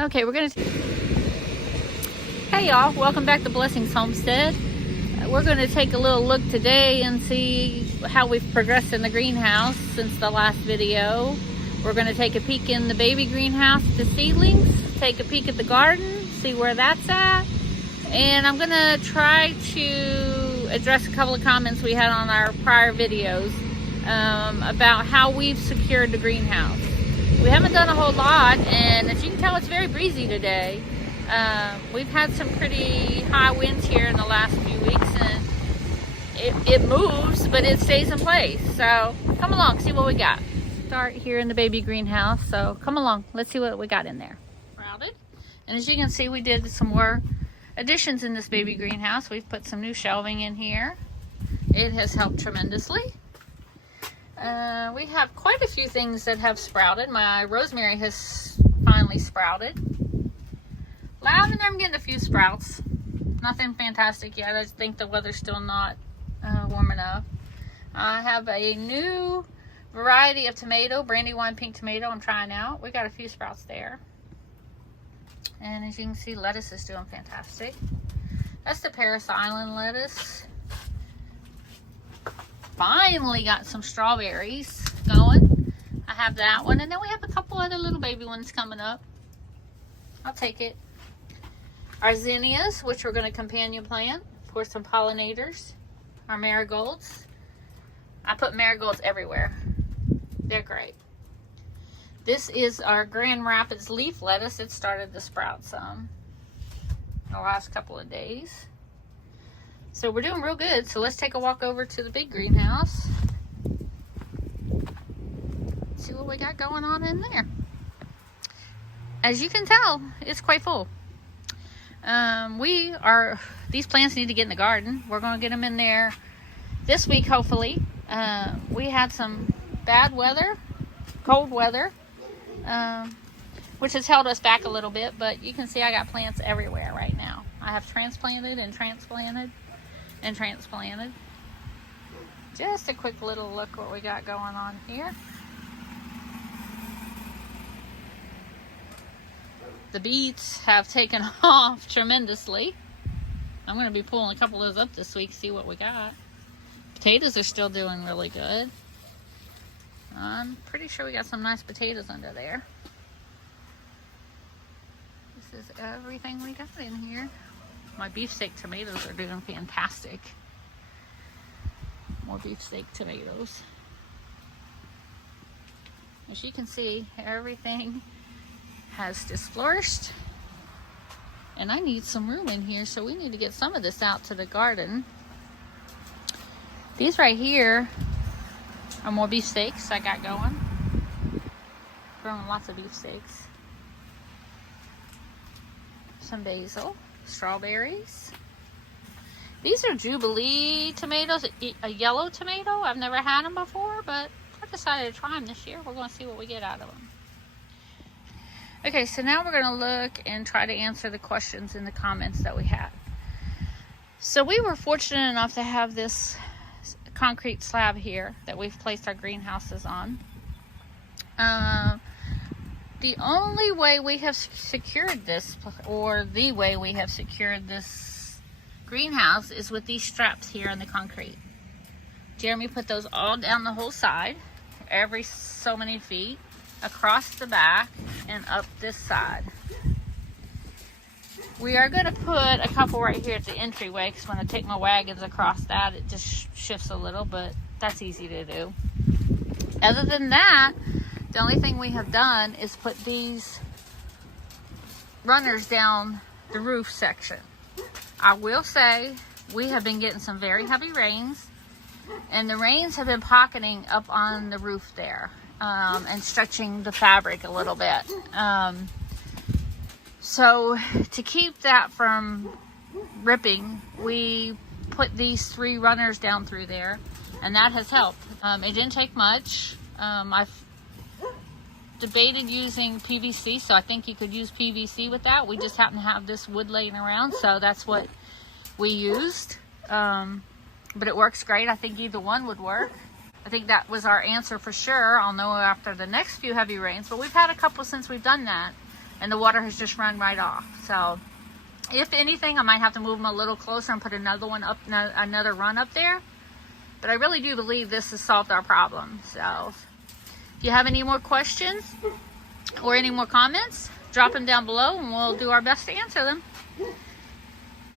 Okay, hey y'all, welcome back to Blessings Homestead. We're going to take a little look today and see how we've progressed in the greenhouse since the last video. We're going to take a peek in the baby greenhouse at the seedlings, take a peek at the garden, see where that's at, and I'm going to try to address a couple of comments we had on our prior videos about how we've secured the greenhouse. We haven't done a whole lot, and as you can tell, it's very breezy today. We've had some pretty high winds here in the last few weeks, and it moves, but it stays in place. So come along, see what we got. Start here in the baby greenhouse, so come along, let's see what we got in there. Sprouted, and as you can see, we did some more additions in this baby greenhouse. We've put some new shelving in here. It has helped tremendously. We have quite a few things that have sprouted. My rosemary has finally sprouted. Lavender, I'm getting a few sprouts. Nothing fantastic yet. I think the weather's still not warm enough. I have a new variety of tomato, brandywine pink tomato I'm trying out. We got a few sprouts there. And as you can see, lettuce is doing fantastic. That's the Paris Island lettuce. Finally got some strawberries going. I have that one, and then we have a couple other little baby ones coming up. I'll take it. Our zinnias, which we're going to companion plant for some pollinators. Our marigolds. I put marigolds everywhere. They're great. This is our Grand Rapids leaf lettuce. It started to sprout some the last couple of days. So we're doing real good. So let's take a walk over to the big greenhouse. See what we got going on in there. As you can tell, it's quite full. These plants need to get in the garden. We're going to get them in there this week, hopefully. We had some bad weather, cold weather, which has held us back a little bit, but you can see I got plants everywhere right now. I have transplanted and transplanted and transplanted. Just a quick little look what we got going on here. The beets have taken off tremendously. I'm going to be pulling a couple of those up this week, see what we got. Potatoes are still doing really good. I'm pretty sure we got some nice potatoes under there. This is everything we got in here. My beefsteak tomatoes are doing fantastic. More beefsteak tomatoes. As you can see, everything has just flourished. And I need some room in here, so we need to get some of this out to the garden. These right here are more beefsteaks I got going. Growing lots of beefsteaks. Some basil, strawberries. These are Jubilee tomatoes, a yellow tomato. I've never had them before, but I decided to try them this year. We're going to see what we get out of them. Okay, so now we're going to look and try to answer the questions in the comments that we had. So we were fortunate enough to have this concrete slab here that we've placed our greenhouses on. The only way we have secured this, or the way we have secured this greenhouse, is with these straps here in the concrete. Jeremy put those all down the whole side, every so many feet, across the back and up this side. We are going to put a couple right here at the entryway, because when I take my wagons across that, it just shifts a little, but that's easy to do. Other than that, the only thing we have done is put these runners down the roof section. I will say we have been getting some very heavy rains, and the rains have been pocketing up on the roof there. And stretching the fabric a little bit. So to keep that from ripping, we put these 3 runners down through there, and that has helped. It didn't take much. I've debated using PVC, so I think you could use PVC with that. We just happen to have this wood laying around, so that's what we used. But it works great. I think either one would work. I think that was our answer for sure. I'll know after the next few heavy rains, but we've had a couple since we've done that. and the water has just run right off. So if anything, I might have to move them a little closer and put another one up, another run up there. But I really do believe this has solved our problem. So if you have any more questions or any more comments, drop them down below and we'll do our best to answer them.